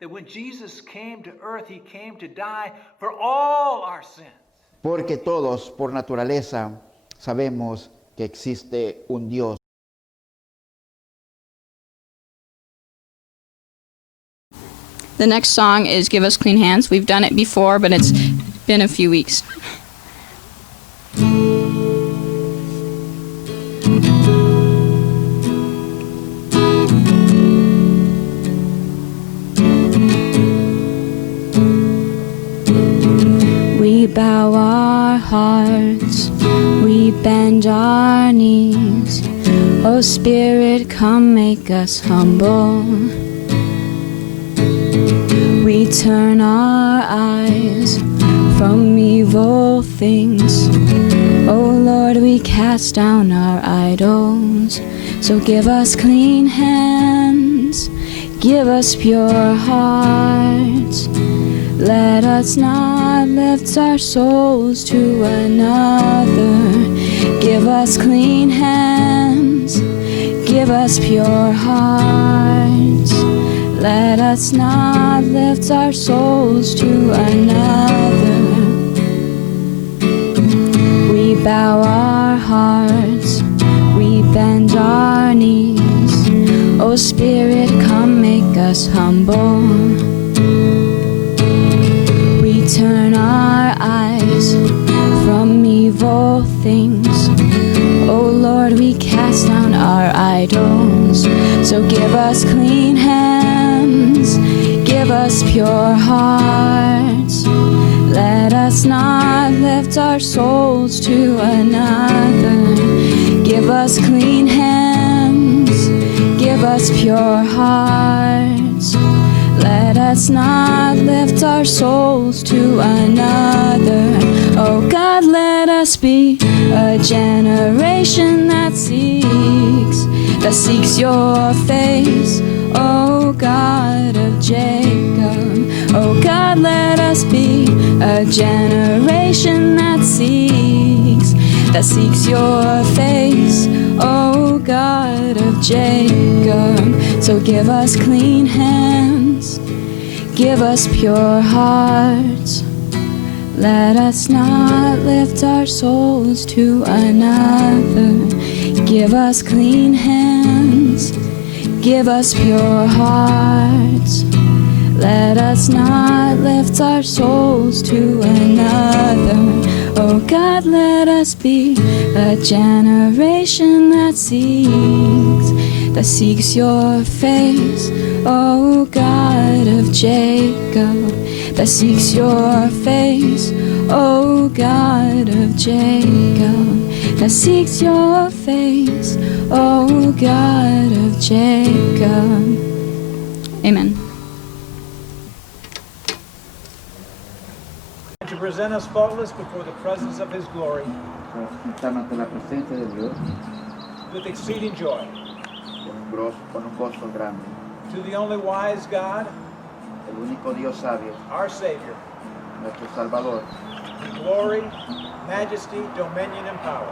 That when Jesus came to earth, he came to die for all our sins. Porque todos, por naturaleza, sabemos que existe un Dios. The next song is Give Us Clean Hands. We've done it before, but it's been a few weeks. We bow our hearts, we bend our knees. Oh Spirit, come make us humble. We turn our eyes from evil things. Oh Lord, we cast down our idols. So give us clean hands, give us pure hearts. Let us not lift our souls to another. Give us clean hands, give us pure hearts. Let us not lift our souls to another. We bow our hearts, we bend our knees. Oh Spirit, come make us humble. We turn our eyes from evil things. Oh Lord, we cast down our idols. So give us clean hands, give us pure hearts. Let us not lift our souls to another. Give us clean hands, give us pure hearts. Let us not lift our souls to another. Oh God, let us be a generation that seeks your face. Oh God of Jacob. Oh God, let us be a generation that seeks your face. Oh God of Jacob. So give us clean hands, give us pure hearts. Let us not lift our souls to another. Give us clean hands, give us pure hearts. Let us not lift our souls to another. Oh God, let us be a generation that seeks your face. Oh God of Jacob, that seeks your face. Oh God of Jacob, that seeks your face. Oh God of Jacob. Amen. To present us faultless before the presence of his glory Para sentarnos ante la presencia de Dios with exceeding joy. con un gozo grande. To the only wise God, El único Dios sabio, our Savior, nuestro Salvador, be glory, majesty, dominion, and power.